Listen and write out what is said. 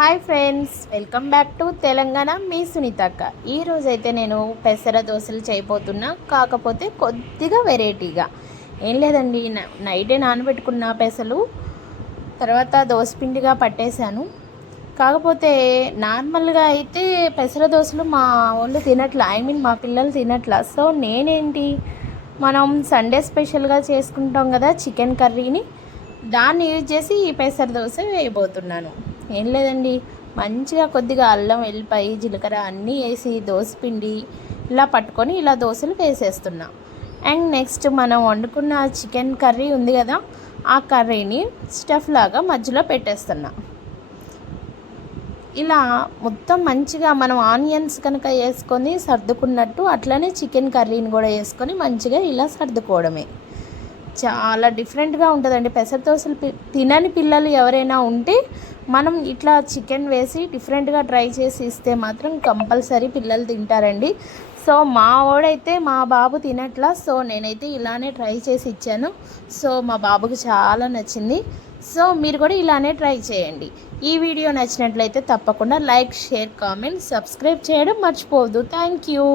Hi friends welcome back to Telangana మీ సునీతక్క. ఈరోజైతే నేను పెసర దోశలు చేయబోతున్నా కాకపోతే కొద్దిగా వెరైటీగా. ఏం లేదండి న- నైటే నానబెట్టుకున్న పెసలు తర్వాత దోశపిండిగా పట్టేశాను. కాకపోతే నార్మల్గా అయితే పెసర దోశలు మా వాళ్ళు తినట్ల ఐ మీన్ మా పిల్లలు తినట్ల. సో నేనేంటి మనం సండే స్పెషల్గా చేసుకుంటాం కదా చికెన్ కర్రీని దాన్ని యూజ్ చేసి ఈ పెసర దోశ వేయబోతున్నాను. ఏం లేదండి. మంచిగా కొద్దిగా అల్లం వెల్లిపాయి జీలకర్ర అన్నీ వేసి దోశ పిండి ఇలా పట్టుకొని ఇలా దోశలు వేసేస్తున్నా. అండ్ నెక్స్ట్ మనం వండుకున్న చికెన్ కర్రీ ఉంది కదా ఆ కర్రీని స్టఫ్ లాగా మధ్యలో పెట్టేస్తున్నా. ఇలా మొత్తం మంచిగా మనం ఆనియన్స్ కనుక వేసుకొని సర్దుకున్నట్టు అట్లనే చికెన్ కర్రీని కూడా వేసుకొని మంచిగా ఇలా సర్దుకోవడమే. చాలా డిఫరెంట్గా ఉంటుందండి. పెసర దోశలు తినని పిల్లలు ఎవరైనా ఉంటే మనం ఇట్లా చికెన్ వేసి డిఫరెంట్గా ట్రై చేసి ఇస్తే మాత్రం కంపల్సరీ పిల్లలు తింటారండి. సో మా వాడైతే మా బాబు తినట్లా. సో నేనైతే ఇలానే ట్రై చేసి ఇచ్చాను. సో మా బాబుకి చాలా నచ్చింది. సో మీరు కూడా ఇలానే ట్రై చేయండి. ఈ వీడియో నచ్చినట్లయితే తప్పకుండా లైక్ షేర్ కామెంట్ సబ్స్క్రైబ్ చేయడం మర్చిపోవద్దు. Thank you.